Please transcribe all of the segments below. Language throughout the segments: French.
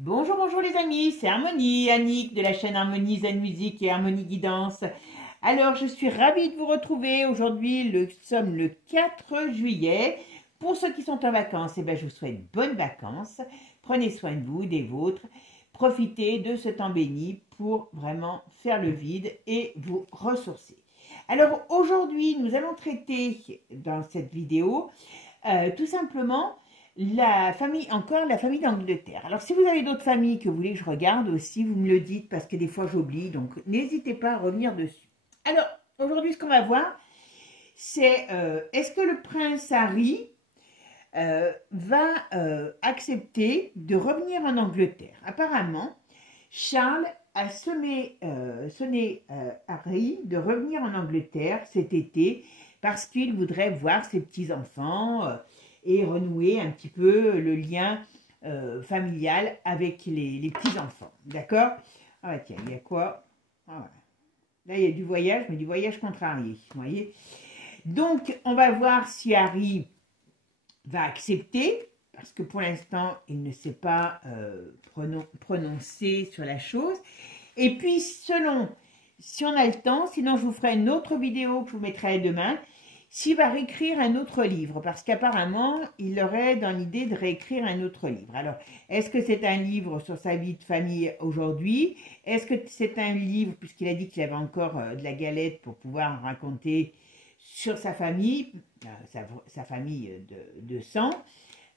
Bonjour, bonjour les amis, c'est Harmonie, Annick de la chaîne Harmonie Zen Musique et Harmonie Guidance. Alors, je suis ravie de vous retrouver aujourd'hui. Nous sommes le 4 juillet. Pour ceux qui sont en vacances, je vous souhaite bonnes vacances. Prenez soin de vous, des vôtres. Profitez de ce temps béni pour vraiment faire le vide et vous ressourcer. Alors, aujourd'hui, nous allons traiter dans cette vidéo tout simplement la famille d'Angleterre. Alors, si vous avez d'autres familles que vous voulez que je regarde aussi, vous me le dites parce que des fois j'oublie, donc n'hésitez pas à revenir dessus. Alors, aujourd'hui, ce qu'on va voir, c'est est-ce que le prince Harry va accepter de revenir en Angleterre? Apparemment, Charles a sonné Harry de revenir en Angleterre cet été parce qu'il voudrait voir ses petits-enfants et renouer un petit peu le lien familial avec les petits-enfants. D'accord? Ah tiens, il y a quoi? Ah, là, il y a du voyage, mais du voyage contrarié. Vous voyez? Donc, on va voir si Harry va accepter, parce que pour l'instant, il ne s'est pas prononcé sur la chose. Et puis, si on a le temps, sinon je vous ferai une autre vidéo que je vous mettrai demain, s'il va réécrire un autre livre, parce qu'apparemment, il aurait dans l'idée de réécrire un autre livre. Alors, est-ce que c'est un livre sur sa vie de famille aujourd'hui? Est-ce que c'est un livre, puisqu'il a dit qu'il avait encore de la galette pour pouvoir raconter sur sa famille, sa famille de sang?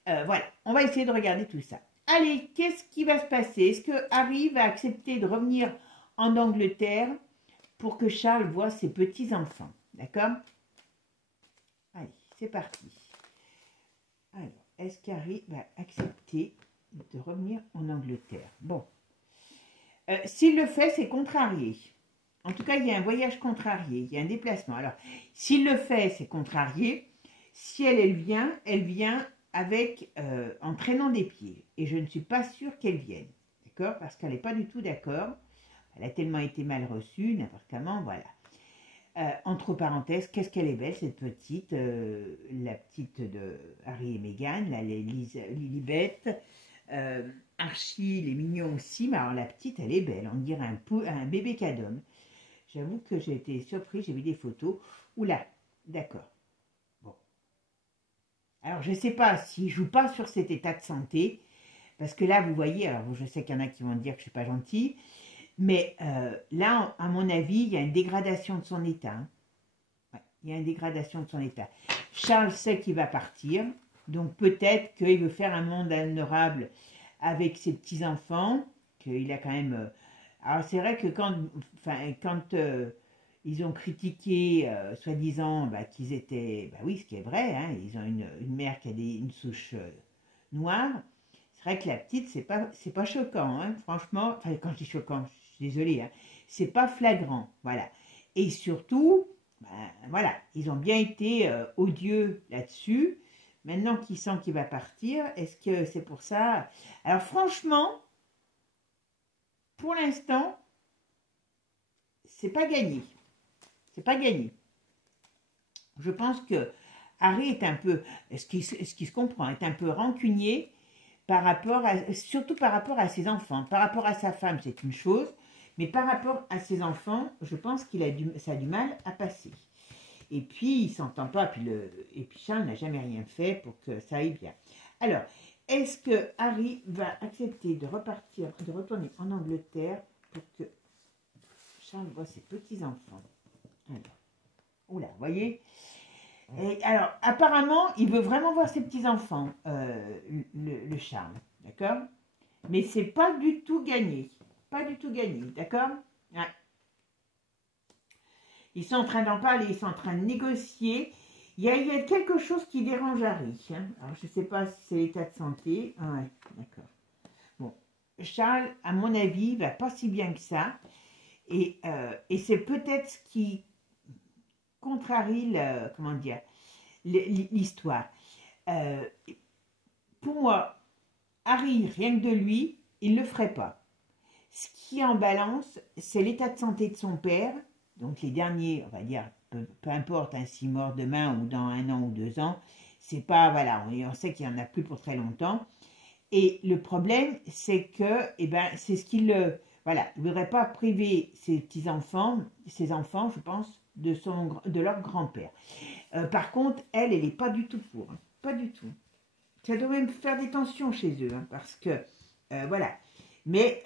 Voilà, on va essayer de regarder tout ça. Allez, qu'est-ce qui va se passer? Est-ce que Harry va accepter de revenir en Angleterre pour que Charles voie ses petits-enfants? D'accord? Allez, c'est parti. Alors, est-ce qu'Harry va accepter de revenir en Angleterre? Bon. S'il le fait, c'est contrarié. En tout cas, il y a un voyage contrarié, il y a un déplacement. Alors, s'il le fait, c'est contrarié. Si elle vient avec, en traînant des pieds. Et je ne suis pas sûre qu'elle vienne. D'accord? Parce qu'elle n'est pas du tout d'accord. Elle a tellement été mal reçue, n'importe comment, voilà. Entre parenthèses, qu'est-ce qu'elle est belle, cette petite, la petite de Harry et Meghan, là, Lilibet, Archie, il est mignon aussi, mais alors la petite, elle est belle, on dirait un bébé cadom. J'avoue que j'ai été surprise, j'ai vu des photos. Oula, d'accord. Bon. Alors, je ne sais pas s'il ne joue pas sur cet état de santé, parce que là, vous voyez, alors je sais qu'il y en a qui vont dire que je ne suis pas gentille, mais là, à mon avis, il y a une dégradation de son état. Hein. Ouais, il y a une dégradation de son état. Charles sait qu'il va partir, donc peut-être qu'il veut faire un monde honorable avec ses petits-enfants, qu'il a quand même... alors c'est vrai que quand ils ont critiqué, soi-disant, qu'ils étaient... oui, ce qui est vrai, hein, ils ont une mère qui a une souche noire. C'est vrai que la petite, c'est pas choquant, hein, franchement. Enfin, quand je dis choquant, je suis désolée, hein, c'est pas flagrant, voilà. Et surtout, voilà, ils ont bien été odieux là-dessus. Maintenant qu'il sent qu'il va partir, est-ce que c'est pour ça? Alors franchement, pour l'instant, c'est pas gagné. C'est pas gagné. Je pense que Harry est un peu, ce qui se comprend, est un peu rancunier surtout par rapport à ses enfants. Par rapport à sa femme, c'est une chose, mais par rapport à ses enfants, je pense ça a du mal à passer. Et puis, il ne s'entend pas, et puis Charles n'a jamais rien fait pour que ça aille bien. Alors, est-ce que Harry va accepter de retourner en Angleterre pour que Charles voit ses petits-enfants? Alors, oula, vous voyez? Et alors, apparemment, il veut vraiment voir ses petits-enfants, le Charles, d'accord? Mais c'est pas du tout gagné. Pas du tout gagné, d'accord? Ouais. Ils sont en train d'en parler, ils sont en train de négocier. Il y a quelque chose qui dérange Harry. Hein. Alors, je ne sais pas si c'est l'état de santé. Ah ouais, d'accord. Bon, Charles, à mon avis, va pas si bien que ça. Et c'est peut-être ce qui contrarie l'histoire. Pour moi, Harry, rien que de lui, il ne le ferait pas. Ce qui est en balance, c'est l'état de santé de son père. Donc les derniers, on va dire, peu importe, hein, s'il meurt demain ou dans 1 an ou 2 ans, c'est pas, voilà, on sait qu'il n'y en a plus pour très longtemps. Et le problème, c'est que, eh ben, c'est ce qu'il, voilà, il ne voudrait pas priver ses petits-enfants, ses enfants, je pense, de leur grand-père. Par contre, elle n'est pas du tout pour, hein, pas du tout. Ça doit même faire des tensions chez eux, hein, parce que, voilà. Mais,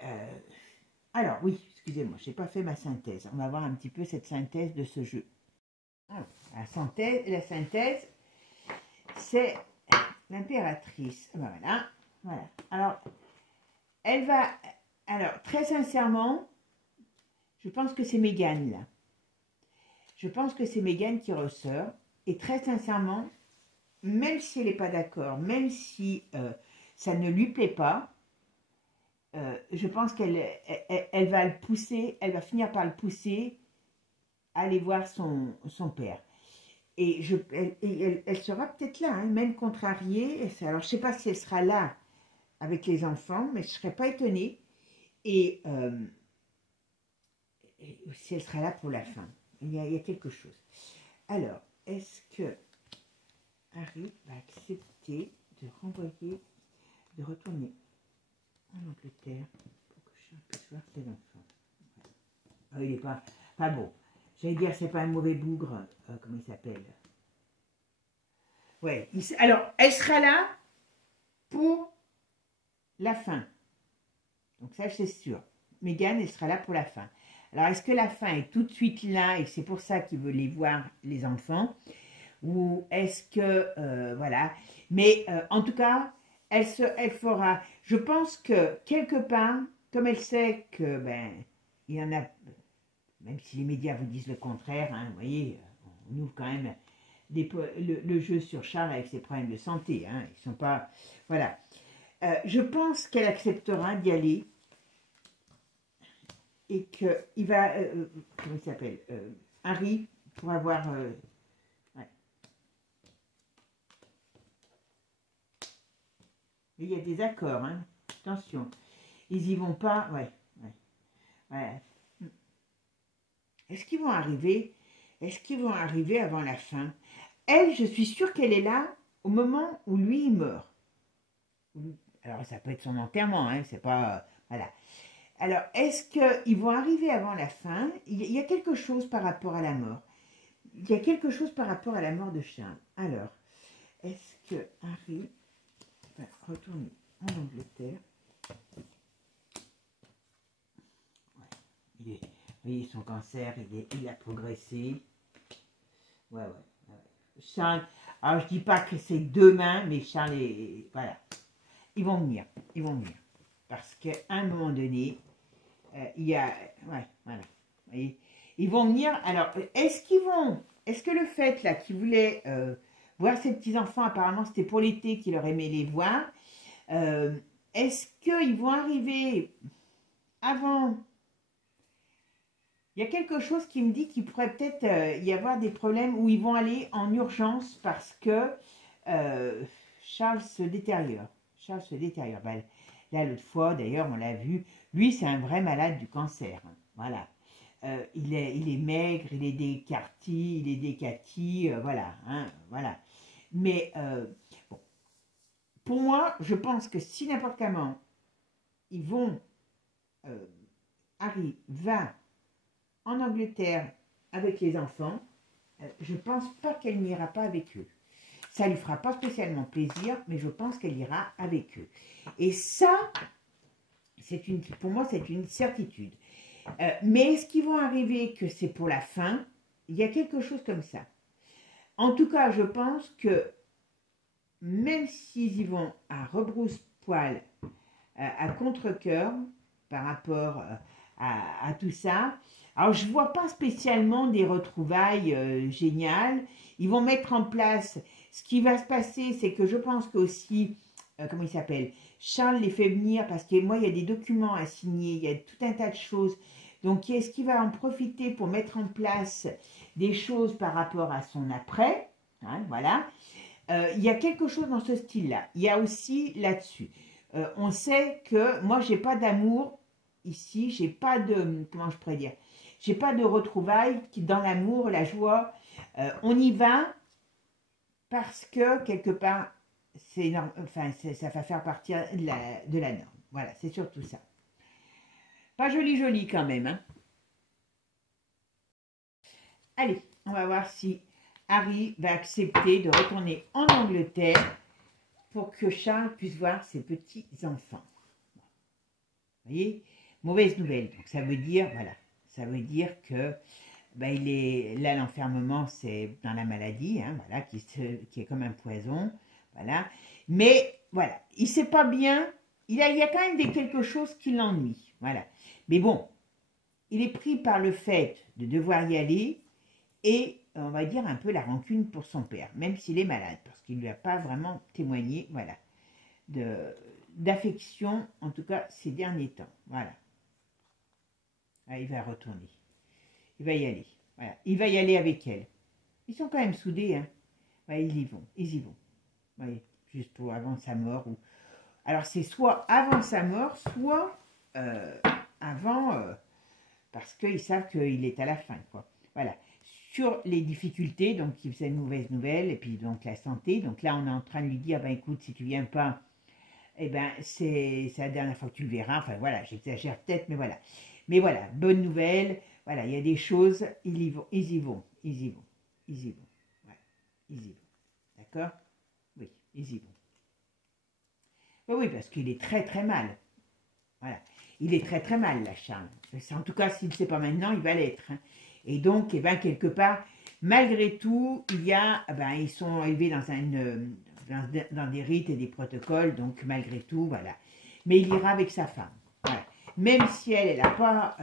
alors, oui, excusez-moi, je n'ai pas fait ma synthèse. On va voir un petit peu cette synthèse de ce jeu. Alors, la synthèse, c'est l'impératrice. Voilà, voilà. Alors, elle va... Alors, très sincèrement, je pense que c'est Mégane, là. Je pense que c'est Mégane qui ressort. Et très sincèrement, même si elle n'est pas d'accord, même si ça ne lui plaît pas, je pense elle va le pousser, elle va finir par le pousser à aller voir son père. Et elle sera peut-être là, hein, même contrariée. Alors, je ne sais pas si elle sera là avec les enfants, mais je ne serais pas étonnée. Et si elle sera là pour la fin. Il y a quelque chose. Alors, est-ce que Harry va accepter de renvoyer, de retourner en Angleterre pour que Charles puisse voir ses enfants? Ah, il n'est pas bon. J'allais dire, c'est pas un mauvais bougre. Comment il s'appelle? Ouais. Alors, elle sera là pour la fin. Donc ça, c'est sûr. Mégane, elle sera là pour la fin. Alors, est-ce que la fin est tout de suite là et c'est pour ça qu'il veut les voir, les enfants? Ou est-ce que, voilà. Mais en tout cas, elle fera... Je pense que, quelque part, comme elle sait que, ben, il y en a... Même si les médias vous disent le contraire, hein, vous voyez, on ouvre quand même le jeu sur Charles avec ses problèmes de santé. Hein, ils sont pas... Voilà. Je pense qu'elle acceptera d'y aller et qu'il va... comment il s'appelle Harry, pour avoir... ouais. Il y a des accords, hein. Attention. Ils y vont pas... Ouais, ouais, ouais. Est-ce qu'ils vont arriver? Est-ce qu'ils vont arriver avant la fin? Elle, je suis sûre qu'elle est là au moment où lui, il meurt. Alors, ça peut être son enterrement, hein, c'est pas... voilà. Alors, est-ce qu'ils vont arriver avant la fin? Il y a quelque chose par rapport à la mort. Il y a quelque chose par rapport à la mort de Charles. Alors, est-ce que Harry va retourner en Angleterre? Ouais. Vous voyez, son cancer, il a progressé. Ouais. Charles, alors je dis pas que c'est demain, mais Charles est... Voilà. Ils vont venir. Parce qu'à un moment donné, il y a... Ouais, voilà. Vous voyez, ils vont venir. Alors, est-ce que le fait, là, qu'ils voulaient voir ses petits-enfants, apparemment, c'était pour l'été qu'il aurait aimé les voir, est-ce qu'ils vont arriver avant... Il y a quelque chose qui me dit qu'il pourrait peut-être y avoir des problèmes où ils vont aller en urgence parce que Charles se détériore. Ben, là, l'autre fois, d'ailleurs, on l'a vu, lui, c'est un vrai malade du cancer. Hein, voilà. Il est maigre, il est décarti, il est décati, voilà. Hein, voilà. Mais, bon, pour moi, je pense que si n'importe comment, ils vont... Harry va en Angleterre avec les enfants, je ne pense pas qu'elle n'ira pas avec eux. Ça ne lui fera pas spécialement plaisir, mais je pense qu'elle ira avec eux. Et ça, pour moi, c'est une certitude. Mais est-ce qu'ils vont arriver que c'est pour la fin? Il y a quelque chose comme ça. En tout cas, je pense que même s'ils y vont à rebrousse-poil, à contre-cœur, par rapport à tout ça, alors je ne vois pas spécialement des retrouvailles géniales. Ils vont mettre en place... Ce qui va se passer, c'est que je pense qu'aussi, comment il s'appelle, Charles les fait venir parce que moi, il y a des documents à signer, il y a tout un tas de choses. Donc, est-ce qu'il va en profiter pour mettre en place des choses par rapport à son après, hein, voilà. Il y a quelque chose dans ce style-là. Il y a aussi là-dessus. On sait que moi, j'ai pas d'amour ici, j'ai pas de, comment je pourrais dire, j'ai pas de retrouvailles qui, dans l'amour, la joie, on y va parce que, quelque part, enfin, ça va faire partie de la norme. Voilà, c'est surtout ça. Pas joli joli quand même, hein. Allez, on va voir si Harry va accepter de retourner en Angleterre pour que Charles puisse voir ses petits-enfants. Vous voyez, mauvaise nouvelle. Donc ça veut dire, voilà, ça veut dire que il est là, l'enfermement, c'est dans la maladie, hein, voilà, qui est comme un poison, voilà. Mais voilà, il sait pas bien, il y a quand même quelque chose qui l'ennuie, voilà. Mais bon, il est pris par le fait de devoir y aller et on va dire un peu la rancune pour son père, même s'il est malade, parce qu'il ne lui a pas vraiment témoigné, voilà, d'affection, en tout cas ces derniers temps, voilà. Ah, il va retourner. Il va y aller. Voilà. Il va y aller avec elle. Ils sont quand même soudés. Hein. Ouais, ils y vont. Ils y vont. Ouais, juste pour avant sa mort. Ou... Alors, c'est soit avant sa mort, soit avant... parce qu'ils savent qu'il est à la fin. Quoi. Voilà. Sur les difficultés, donc il faisait une mauvaise nouvelle, et puis donc la santé. Donc là, on est en train de lui dire, écoute, si tu viens pas, c'est la dernière fois que tu le verras. Enfin, voilà, j'exagère peut-être, mais voilà. Mais voilà, bonne nouvelle. Voilà, il y a des choses, ils y vont. Voilà, ils y vont. D'accord? Oui, ils y vont. Oui, parce qu'il est très très mal. Voilà, il est très très mal, là, Charles. En tout cas, s'il ne sait pas maintenant, il va l'être. Hein. Et donc, quelque part, malgré tout, ils sont élevés dans des rites et des protocoles, donc malgré tout, voilà. Mais il ira avec sa femme. Voilà. Même si elle n'a pas...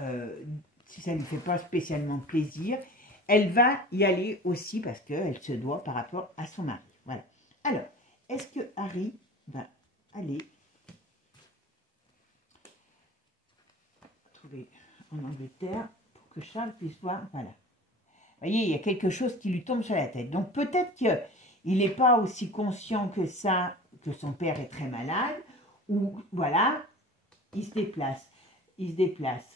si ça ne lui fait pas spécialement plaisir, elle va y aller aussi parce qu'elle se doit par rapport à son mari. Voilà. Alors, est-ce que Harry va aller trouver en Angleterre pour que Charles puisse voir? Voilà. Vous voyez, il y a quelque chose qui lui tombe sur la tête. Donc, peut-être qu'il n'est pas aussi conscient que ça, que son père est très malade, ou voilà, il se déplace.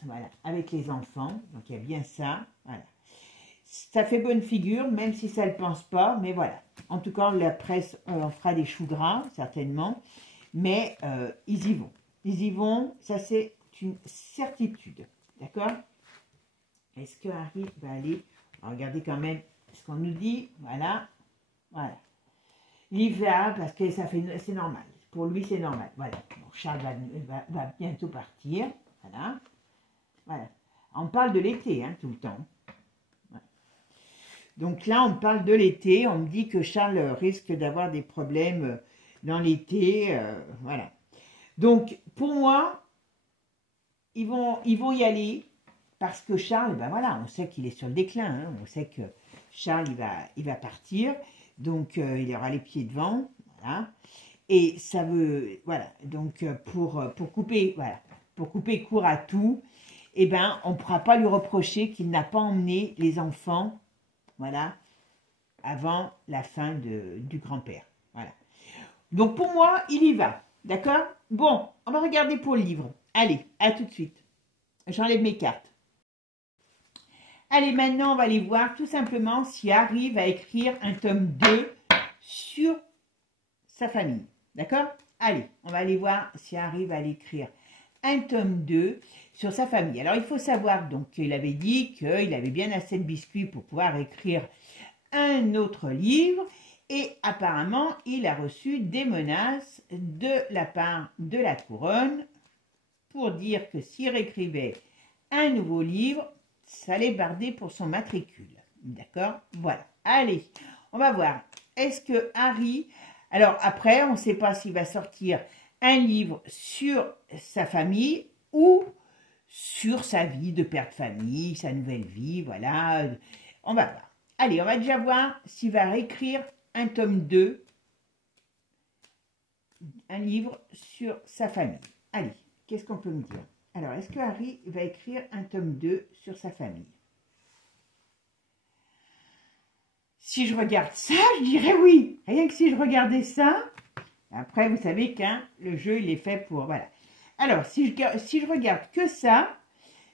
Voilà, avec les enfants. Donc, il y a bien ça. Voilà. Ça fait bonne figure, même si ça ne le pense pas. Mais voilà. En tout cas, la presse en fera des choux gras, certainement. Mais ils y vont. Ils y vont. Ça, c'est une certitude. D'accord? Est-ce que Harry va aller... Regardez quand même ce qu'on nous dit. Voilà. Voilà. Il va parce que c'est normal. Pour lui, c'est normal. Voilà. Bon, Charles va bientôt partir. Voilà. Voilà. On parle de l'été, hein, tout le temps. Voilà. Donc là, on parle de l'été. On me dit que Charles risque d'avoir des problèmes dans l'été. Voilà. Donc, pour moi, ils vont y aller parce que Charles, voilà, on sait qu'il est sur le déclin. Hein, on sait que Charles, il va partir. Donc, il aura les pieds devant. Voilà. Et ça veut, voilà, donc pour couper, voilà. Pour couper court à tout, on ne pourra pas lui reprocher qu'il n'a pas emmené les enfants, voilà, avant la fin du grand-père. Voilà. Donc pour moi, il y va. D'accord? Bon, on va regarder pour le livre. Allez, à tout de suite. J'enlève mes cartes. Allez, maintenant, on va aller voir tout simplement si Harry va écrire un tome 2 sur sa famille. D'accord? Allez, on va aller voir si Harry va aller écrire un tome 2 sur sa famille. Alors, il faut savoir donc qu'il avait dit qu'il avait bien assez de biscuits pour pouvoir écrire un autre livre et apparemment, il a reçu des menaces de la part de la couronne pour dire que s'il réécrivait un nouveau livre, ça allait barder pour son matricule. D'accord? Voilà. Allez, on va voir. Est-ce que Harry... Alors après, on ne sait pas s'il va sortir un livre sur sa famille ou sur sa vie de père de famille, sa nouvelle vie, voilà. On va voir. Allez, on va déjà voir s'il va réécrire un tome 2, un livre sur sa famille. Allez, qu'est-ce qu'on peut me dire? Alors, est-ce que Harry va écrire un tome 2 sur sa famille? Si je regarde ça, je dirais oui. Rien que si je regardais ça... Après, vous savez qu'un le jeu, il est fait pour... Voilà. Alors, si je regarde que ça,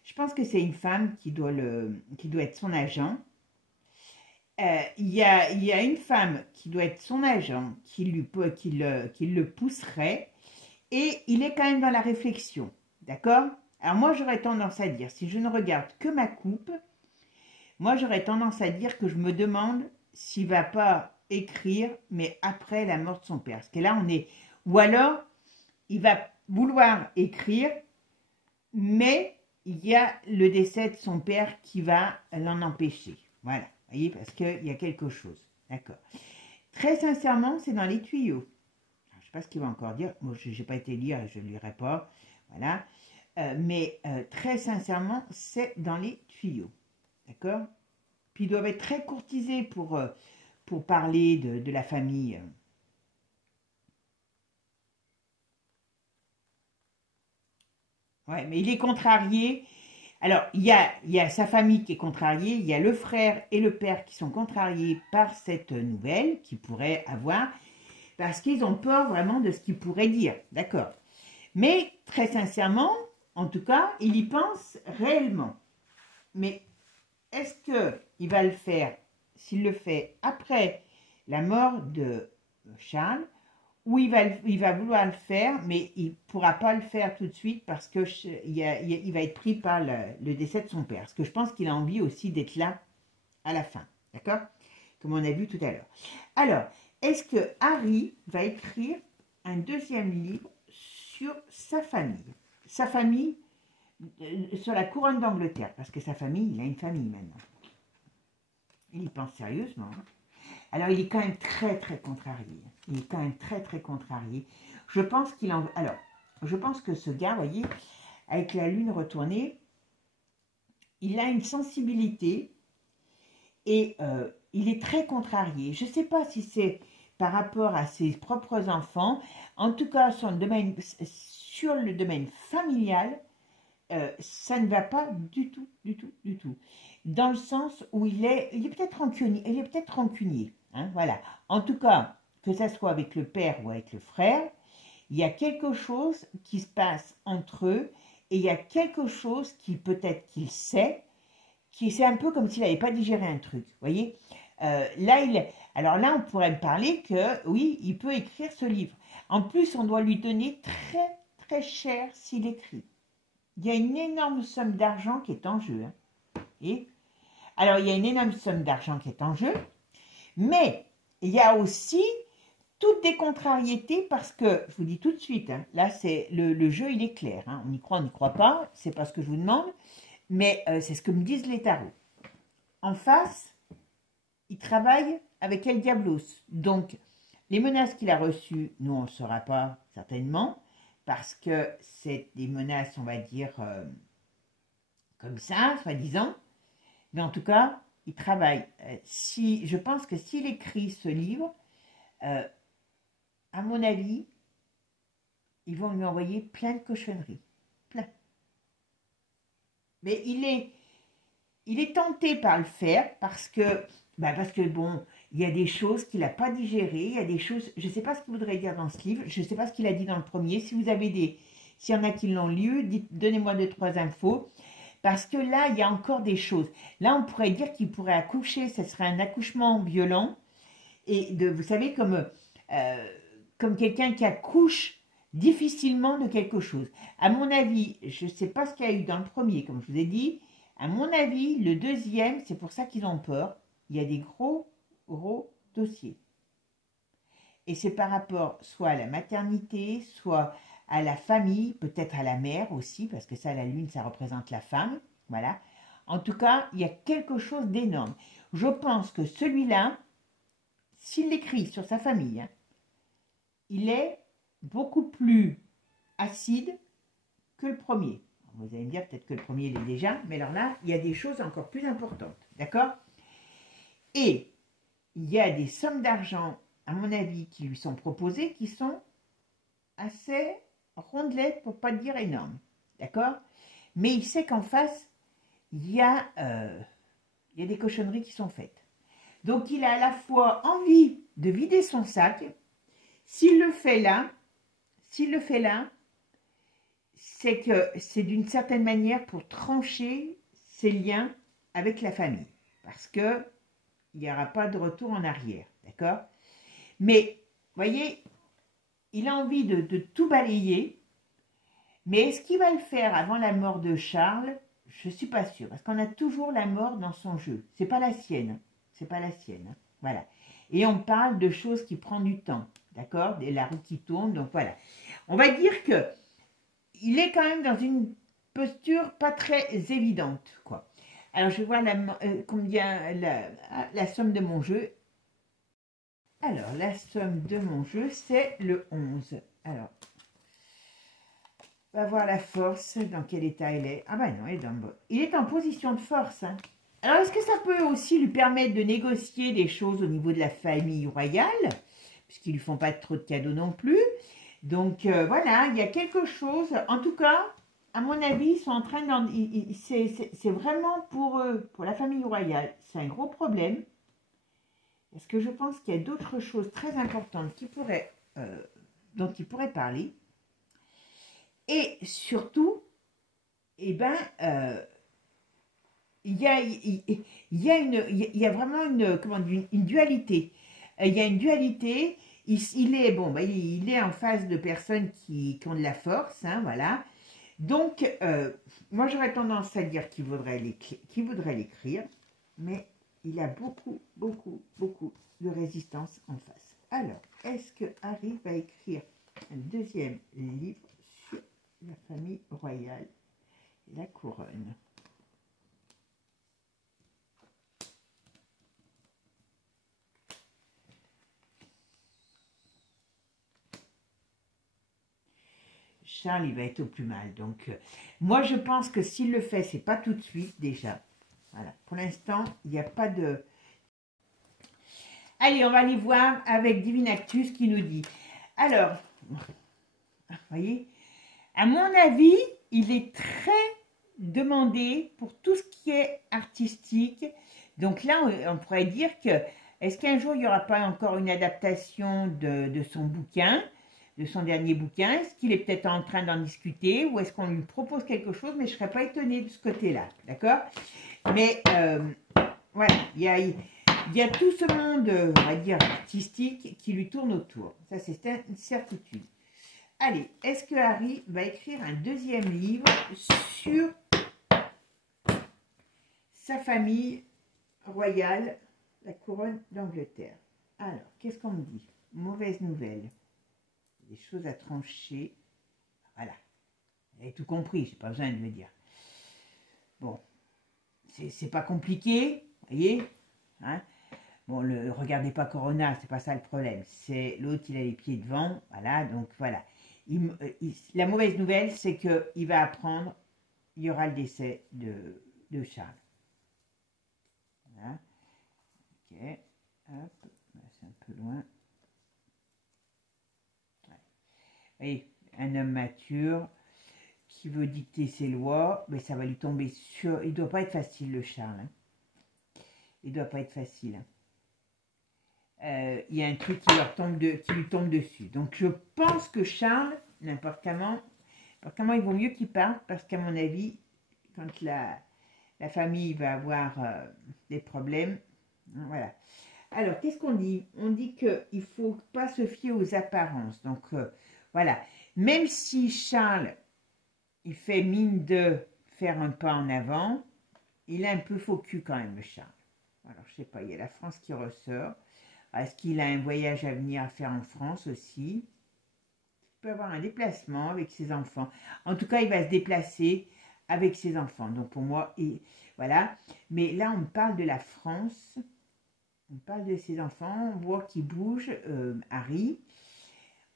je pense que c'est une femme qui doit être son agent. il y a une femme qui doit être son agent, qui le pousserait, et il est quand même dans la réflexion, d'accord? Alors moi, j'aurais tendance à dire, si je ne regarde que ma coupe, moi, j'aurais tendance à dire que je me demande s'il ne va pas écrire, mais après la mort de son père. Parce que là, on est... Ou alors, il va vouloir écrire, mais il y a le décès de son père qui va l'en empêcher. Voilà, vous voyez, parce qu'il y a quelque chose. D'accord. Très sincèrement, c'est dans les tuyaux. Je ne sais pas ce qu'il va encore dire. Moi, je n'ai pas été lire, je ne lirai pas. Voilà. Mais très sincèrement, c'est dans les tuyaux. D'accord? Puis ils doivent être très courtisés pour parler de la famille. Ouais, mais il est contrarié. Alors, il y a sa famille qui est contrariée, il y a le frère et le père qui sont contrariés par cette nouvelle qu'il pourrait avoir, parce qu'ils ont peur vraiment de ce qu'il pourrait dire, d'accord? Mais très sincèrement, en tout cas, il y pense réellement. Mais est-ce qu'il va le faire, s'il le fait après la mort de Charles, ou il va vouloir le faire, mais il ne pourra pas le faire tout de suite parce qu'il va être pris par le décès de son père. Parce que je pense qu'il a envie aussi d'être là à la fin. D'accord? Comme on a vu tout à l'heure. Alors, est-ce que Harry va écrire un deuxième livre sur sa famille? Sa famille, sur la couronne d'Angleterre. Parce que sa famille, il a une famille maintenant. Il y pense sérieusement. Alors, il est quand même très, très contrarié. Il est quand même très, très contrarié. Je pense qu'il en... Alors, je pense que ce gars, vous voyez, avec la lune retournée, il a une sensibilité et il est très contrarié. Je ne sais pas si c'est par rapport à ses propres enfants. En tout cas, sur le domaine familial, ça ne va pas du tout, du tout, du tout. Dans le sens où il est peut-être rancunier, hein, voilà. En tout cas, que ça soit avec le père ou avec le frère, il y a quelque chose qui se passe entre eux et il y a quelque chose qui peut-être qu'il sait, qui c'est un peu comme s'il n'avait pas digéré un truc, vous voyez. Alors là, on pourrait me parler que oui, il peut écrire ce livre. En plus, on doit lui donner très, très cher s'il écrit. Il y a une énorme somme d'argent qui est en jeu. Hein. Et alors, il y a une énorme somme d'argent qui est en jeu, mais il y a aussi toutes des contrariétés parce que, je vous dis tout de suite, hein, là, c'est le jeu, il est clair. Hein, on y croit, on n'y croit pas, c'est pas ce que je vous demande, mais c'est ce que me disent les tarots. En face, il travaille avec El Diablos. Donc, les menaces qu'il a reçues, nous, on ne le saura pas certainement, parce que c'est des menaces, on va dire, comme ça, soi-disant. Mais en tout cas, il travaille. Je pense que s'il écrit ce livre, à mon avis, ils vont lui envoyer plein de cochonneries. Plein. Mais il est tenté par le faire parce que bon, il y a des choses qu'il n'a pas digérées, il y a des choses, je ne sais pas ce qu'il voudrait dire dans ce livre, je ne sais pas ce qu'il a dit dans le premier. Si vous avez s'il y en a qui l'ont lu, donnez-moi 2-3 infos. Parce que là, il y a encore des choses. Là, on pourrait dire qu'il pourrait accoucher, ce serait un accouchement violent. Et vous savez, comme quelqu'un qui accouche difficilement de quelque chose. À mon avis, je ne sais pas ce qu'il y a eu dans le premier, comme je vous ai dit. À mon avis, le deuxième, c'est pour ça qu'ils ont peur. Il y a des gros, gros dossiers. Et c'est par rapport soit à la maternité, soit à la famille, peut-être à la mère aussi, parce que ça, la lune, ça représente la femme. Voilà. En tout cas, il y a quelque chose d'énorme. Je pense que celui-là, s'il l'écrit sur sa famille, hein, il est beaucoup plus acide que le premier. Vous allez me dire peut-être que le premier l'est déjà, mais alors là, il y a des choses encore plus importantes. D'accord? Et il y a des sommes d'argent, à mon avis, qui lui sont proposées, qui sont assez rondelettes, pour ne pas dire énormes. D'accord? Mais il sait qu'en face, il y a des cochonneries qui sont faites. Donc, il a à la fois envie de vider son sac. S'il le fait là, c'est que c'est d'une certaine manière pour trancher ses liens avec la famille. Parce que il n'y aura pas de retour en arrière, d'accord? Mais, voyez, il a envie de tout balayer, mais est-ce qu'il va le faire avant la mort de Charles? Je ne suis pas sûre, parce qu'on a toujours la mort dans son jeu. C'est pas la sienne, c'est pas la sienne, hein. Voilà. Et on parle de choses qui prennent du temps, d'accord? Et la roue qui tourne, donc voilà. On va dire que il est quand même dans une posture pas très évidente, quoi. Alors, je vais voir combien la somme de mon jeu. Alors, la somme de mon jeu, c'est le 11. Alors, on va voir la force, dans quel état elle est. Ah ben non, il est en position de force, hein. Alors, est-ce que ça peut aussi lui permettre de négocier des choses au niveau de la famille royale, puisqu'ils ne lui font pas trop de cadeaux non plus. Donc, voilà, il y a quelque chose. En tout cas, à mon avis, ils sont en train d'en... C'est vraiment pour eux, pour la famille royale, c'est un gros problème. Parce que je pense qu'il y a d'autres choses très importantes dont ils pourraient parler. Et surtout, eh ben, il y a vraiment une dualité. Il y a une dualité. Il est en face de personnes qui ont de la force, hein, voilà. Donc, moi, j'aurais tendance à dire qu'il voudrait l'écrire, mais il a beaucoup de résistance en face. Alors, est-ce que Harry va écrire un deuxième livre sur la famille royale et la couronne? Charles, il va être au plus mal. Donc, moi, je pense que s'il le fait, c'est pas tout de suite déjà. Voilà. Pour l'instant, il n'y a pas de... Allez, on va aller voir avec Divinactus qui nous dit. Alors, vous voyez, à mon avis, il est très demandé pour tout ce qui est artistique. Donc là, on pourrait dire que, est-ce qu'un jour, il n'y aura pas encore une adaptation de son bouquin, de son dernier bouquin? Est-ce qu'il est peut-être en train d'en discuter ou est-ce qu'on lui propose quelque chose? Mais je ne serais pas étonnée de ce côté-là, d'accord? Mais voilà, il y a tout ce monde, on va dire, artistique qui lui tourne autour. Ça, c'est une certitude. Allez, est-ce que Harry va écrire un deuxième livre sur sa famille royale, la couronne d'Angleterre? Alors, qu'est-ce qu'on me dit? Mauvaise nouvelle. Des choses à trancher. Voilà. Vous avez tout compris, j'ai pas besoin de me dire. Bon, c'est pas compliqué, voyez, hein? Bon, regardez pas Corona, c'est pas ça le problème. C'est l'autre, il a les pieds devant, voilà, donc voilà. La mauvaise nouvelle, c'est qu'il va apprendre, il y aura le décès de Charles. Voilà. Ok, hop, c'est un peu loin. Ouais. Vous voyez, un homme mature qui veut dicter ses lois, mais ça va lui tomber sur... Il ne doit pas être facile, le Charles. Hein. Il ne doit pas être facile. Hein. Il y a un truc qui lui tombe dessus. Donc, je pense que Charles, n'importe comment, il vaut mieux qu'il parte, parce qu'à mon avis, quand la famille va avoir des problèmes, voilà. Alors, qu'est-ce qu'on dit? On dit qu'il ne faut pas se fier aux apparences. Donc, voilà. Même si Charles, il fait mine de faire un pas en avant, il est un peu faux cul quand même, le Charles. Alors, je ne sais pas, il y a la France qui ressort. Est-ce qu'il a un voyage à venir à faire en France aussi? Il peut avoir un déplacement avec ses enfants. En tout cas, il va se déplacer avec ses enfants. Donc, pour moi, voilà. Mais là, on parle de la France. On parle de ses enfants. On voit qu'il bouge, Harry.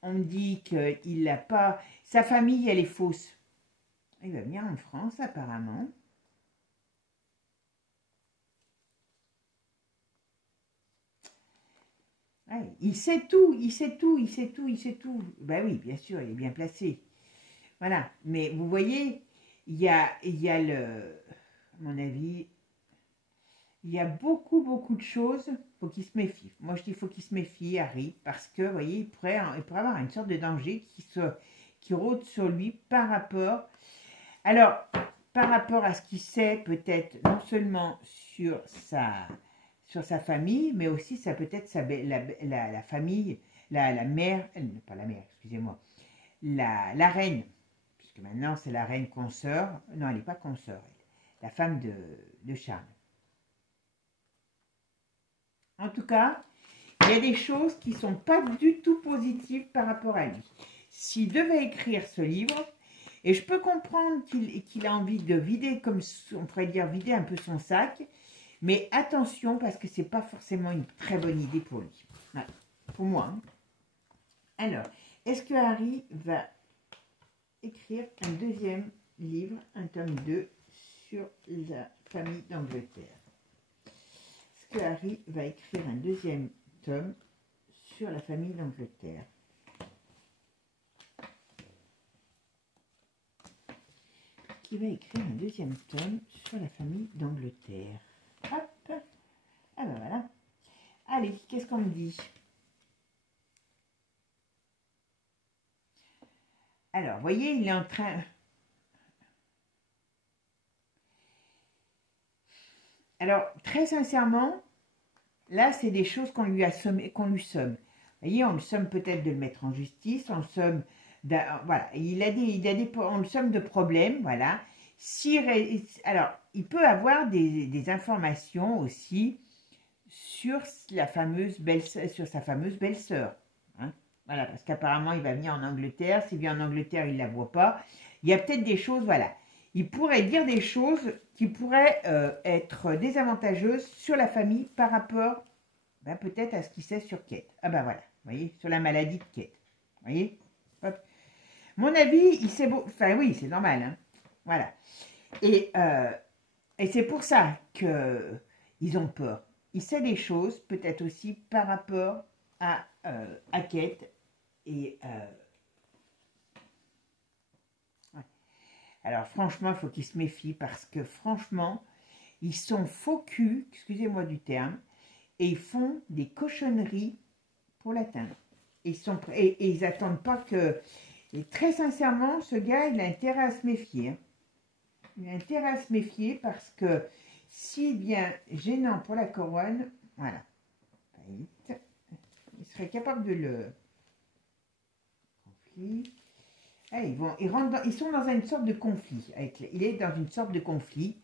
On dit qu'il n'a pas... Sa famille, elle est fausse. Il va venir en France, apparemment. Ouais, il sait tout, il sait tout, il sait tout, il sait tout. Ben oui, bien sûr, il est bien placé. Voilà, mais vous voyez, il y a à mon avis, il y a beaucoup de choses, il faut qu'il se méfie. Moi, je dis, il faut qu'il se méfie, Harry, parce que, vous voyez, il pourrait avoir une sorte de danger qui rôde sur lui par rapport... Alors, par rapport à ce qu'il sait, peut-être, non seulement sur sur sa famille, mais aussi ça peut être la famille, la mère, pas la mère, excusez-moi, la reine, puisque maintenant c'est la reine consort, non elle n'est pas consort, la femme de Charles. En tout cas, il y a des choses qui ne sont pas du tout positives par rapport à lui. S'il devait écrire ce livre, et je peux comprendre qu'il a envie de vider, comme on pourrait dire, vider un peu son sac, mais attention, parce que ce n'est pas forcément une très bonne idée pour lui. Voilà, pour moi. Hein. Alors, est-ce que Harry va écrire un deuxième livre, un tome 2, sur la famille d'Angleterre? Est-ce que Harry va écrire un deuxième tome sur la famille d'Angleterre? Qui va écrire un deuxième tome sur la famille d'Angleterre? Hop, ah ben voilà. Allez, qu'est-ce qu'on me dit? Alors, vous voyez, il est en train... Alors, très sincèrement, là, c'est des choses qu'on lui a sommé, qu'on lui somme. Vous voyez, on le somme peut-être de le mettre en justice, on le somme... Voilà, on le somme de problèmes, voilà. Alors, il peut avoir des informations aussi sur sa fameuse belle-sœur. Hein, voilà, parce qu'apparemment, il va venir en Angleterre. S'il vient en Angleterre, il ne la voit pas. Il y a peut-être des choses, voilà. Il pourrait dire des choses qui pourraient être désavantageuses sur la famille par rapport, ben, peut-être à ce qu'il sait sur Kate. Ah ben voilà, vous voyez, sur la maladie de Kate. Vous voyez, hop. Mon avis, il sait beau... Enfin oui, c'est normal, hein. Voilà. Et c'est pour ça qu'ils ont peur. Il sait des choses, peut-être aussi par rapport à Kate. Et ouais. Alors franchement, il faut qu'ils se méfient parce que franchement, ils sont faux cul, excusez-moi du terme, et ils font des cochonneries pour l'atteindre. Et ils n'attendent pas que... Et très sincèrement, ce gars, il a intérêt à se méfier. Hein. Il a intérêt à se méfier parce que s'il devient gênant pour la couronne, voilà, il serait capable de le... Conflit. Ah, ils sont dans une sorte de conflit. Il est dans une sorte de conflit.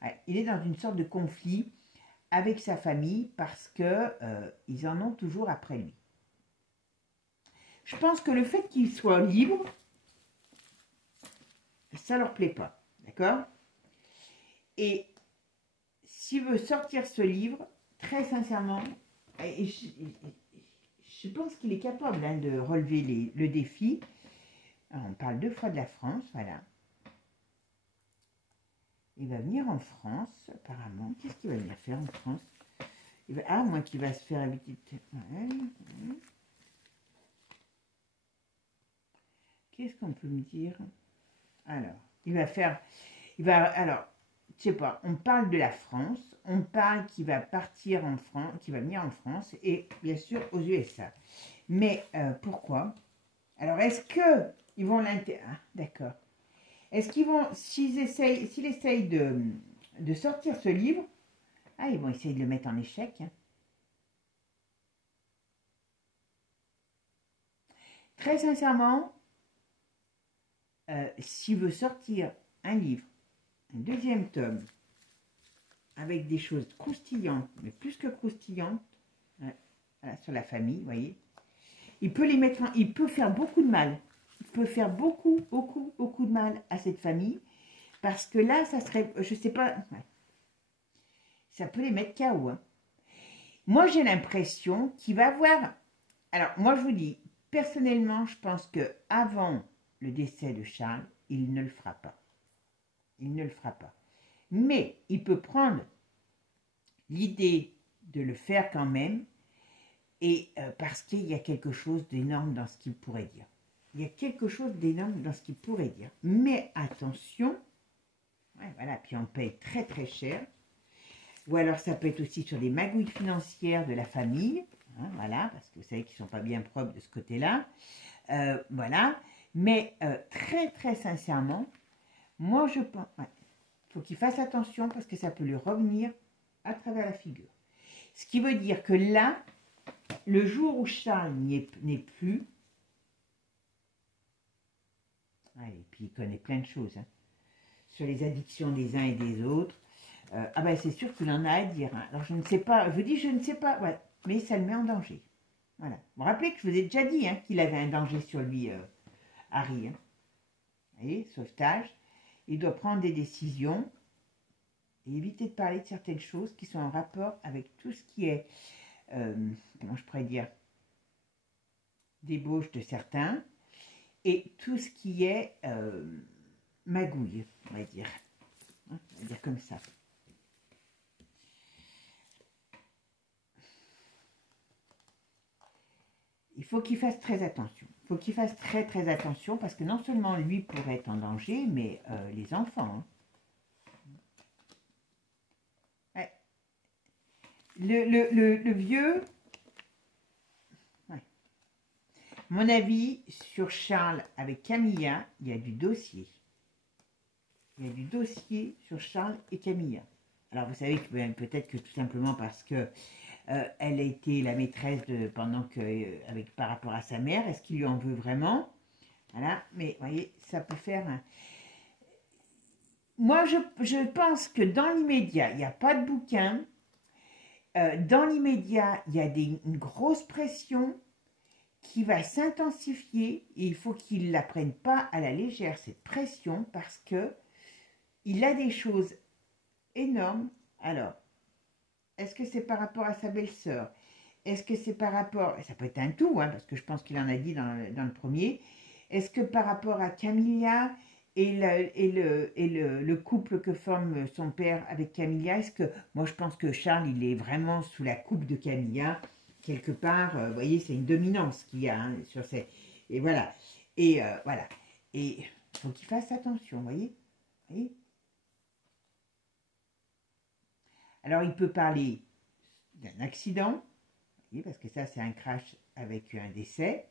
Ouais, il est dans une sorte de conflit avec sa famille parce que ils en ont toujours après lui. Je pense que le fait qu'il soit libre, ça leur plaît pas, d'accord? Et s'il veut sortir ce livre, très sincèrement, je pense qu'il est capable hein, de relever le défi. Alors, on parle 2 fois de la France, voilà. Il va venir en France, apparemment. Qu'est-ce qu'il va venir faire en France? Ah, moi qui va se faire habiter. Ouais. Qu'est-ce qu'on peut me dire? Alors, alors, je sais pas, on parle de la France, on parle qu'il va partir en France, qu'il va venir en France et bien sûr aux USA. Mais pourquoi? Alors, est-ce que ils vont l'intégrer? Ah, d'accord. Est-ce qu'ils vont, s'il essaye de sortir ce livre, ah, ils vont essayer de le mettre en échec. Hein. Très sincèrement, s'il veut sortir un livre, un deuxième tome, avec des choses croustillantes, mais plus que croustillantes, voilà, sur la famille, vous voyez, il peut les mettre il peut faire beaucoup de mal. Il peut faire beaucoup de mal à cette famille, parce que là, ça serait, je sais pas, ouais, ça peut les mettre KO. Hein. Moi, j'ai l'impression qu'il va avoir, alors moi je vous dis, personnellement, je pense que avant le décès de Charles, il ne le fera pas. Il ne le fera pas. Mais il peut prendre l'idée de le faire quand même, et parce qu'il y a quelque chose d'énorme dans ce qu'il pourrait dire. Il y a quelque chose d'énorme dans ce qu'il pourrait dire. Mais attention, ouais, voilà, puis on paye très très cher. Ou alors ça peut être aussi sur des magouilles financières de la famille, hein, voilà, parce que vous savez qu'ils ne sont pas bien propres de ce côté-là. Voilà, mais très très sincèrement, moi je pense, ouais, faut qu'il fasse attention parce que ça peut lui revenir à travers la figure. Ce qui veut dire que là, le jour où Charles n'est plus, et puis il connaît plein de choses hein, sur les addictions des uns et des autres, ah ben c'est sûr qu'il en a à dire. Hein. Alors je ne sais pas, je vous dis je ne sais pas, ouais, mais ça le met en danger. Voilà. Vous vous rappelez que je vous ai déjà dit hein, qu'il avait un danger sur lui, Harry. Hein. Vous voyez, sauvetage. Il doit prendre des décisions et éviter de parler de certaines choses qui sont en rapport avec tout ce qui est, comment je pourrais dire, débauche de certains et tout ce qui est magouille, on va dire. Hein, on va dire comme ça. Il faut qu'il fasse très attention. Il faut qu'il fasse très très attention parce que non seulement lui pourrait être en danger, mais les enfants. Hein. Ouais. Le vieux, ouais. Mon avis sur Charles avec Camilla, il y a du dossier. Il y a du dossier sur Charles et Camilla. Alors vous savez que peut-être que tout simplement parce que elle a été la maîtresse pendant que, par rapport à sa mère. Est-ce qu'il lui en veut vraiment? Voilà, mais vous voyez, ça peut faire un... Moi, je pense que dans l'immédiat, il n'y a pas de bouquin. Dans l'immédiat, il y a une grosse pression qui va s'intensifier et il faut qu'il ne la prenne pas à la légère, cette pression, parce que il a des choses énormes. Alors, est-ce que c'est par rapport à sa belle-sœur? Est-ce que c'est par rapport... Ça peut être un tout, hein, parce que je pense qu'il en a dit dans le premier. Est-ce que par rapport à Camilla et le couple que forme son père avec Camilla, est-ce que... Moi, je pense que Charles, il est vraiment sous la coupe de Camilla. Quelque part, vous voyez, c'est une dominance qu'il y a hein, sur ces... Et voilà. Et voilà. Et il faut qu'il fasse attention, vous voyez? Vous voyez? Alors, il peut parler d'un accident, parce que ça, c'est un crash avec un décès.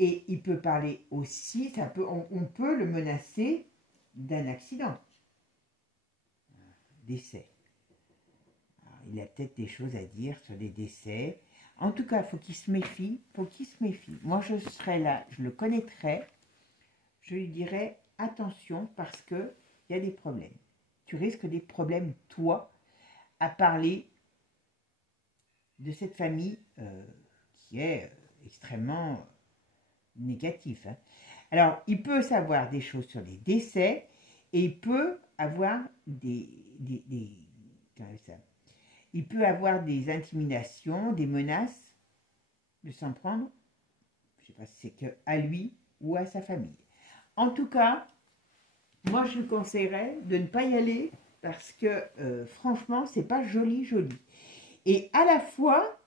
Et il peut parler aussi, on peut le menacer d'un accident, décès. Alors, il a peut-être des choses à dire sur les décès. En tout cas, il faut qu'il se méfie, Moi, je serais là, je le connaîtrais, je lui dirais attention parce qu'il y a des problèmes. Tu risques des problèmes, toi, à parler de cette famille qui est extrêmement négative. Hein. Alors, il peut savoir des choses sur les décès et il peut avoir il peut avoir des intimidations, des menaces de s'en prendre, je ne sais pas si c'est que à lui ou à sa famille. En tout cas, moi je lui conseillerais de ne pas y aller parce que franchement, c'est pas joli. Et à la fois,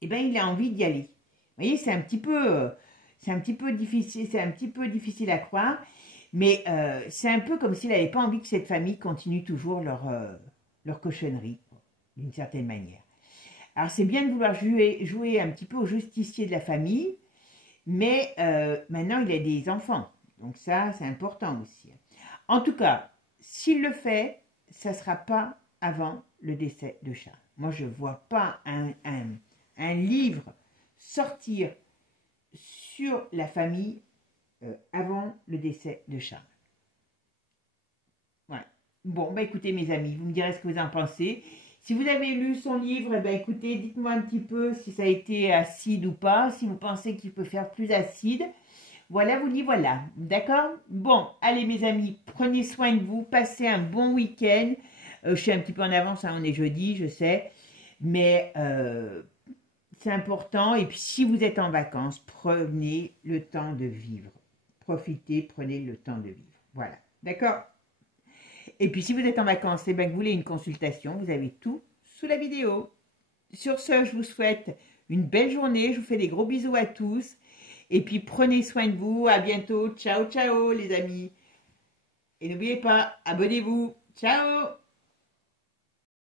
eh ben, il a envie d'y aller. Vous voyez, c'est un petit peu difficile à croire, mais c'est un peu comme s'il n'avait pas envie que cette famille continue toujours leur cochonnerie, d'une certaine manière. Alors, c'est bien de vouloir jouer un petit peu au justicier de la famille, mais maintenant, il a des enfants. Donc ça, c'est important aussi. En tout cas, s'il le fait, ça ne sera pas avant le décès de Charles. Moi, je ne vois pas un livre sortir sur la famille avant le décès de Charles. Voilà. Bon, bah écoutez mes amis, vous me direz ce que vous en pensez. Si vous avez lu son livre, eh ben, écoutez, dites-moi un petit peu si ça a été acide ou pas, si vous pensez qu'il peut faire plus acide. Voilà, vous dites voilà, d'accord? Bon, allez mes amis, prenez soin de vous, passez un bon week-end. Je suis un petit peu en avance, hein, on est jeudi, je sais, mais c'est important. Et puis si vous êtes en vacances, prenez le temps de vivre. Profitez, prenez le temps de vivre. Voilà, d'accord? Et puis si vous êtes en vacances et bien que vous voulez une consultation, vous avez tout sous la vidéo. Sur ce, je vous souhaite une belle journée. Je vous fais des gros bisous à tous. Et puis prenez soin de vous. À bientôt. Ciao, ciao les amis. Et n'oubliez pas, abonnez-vous. Ciao.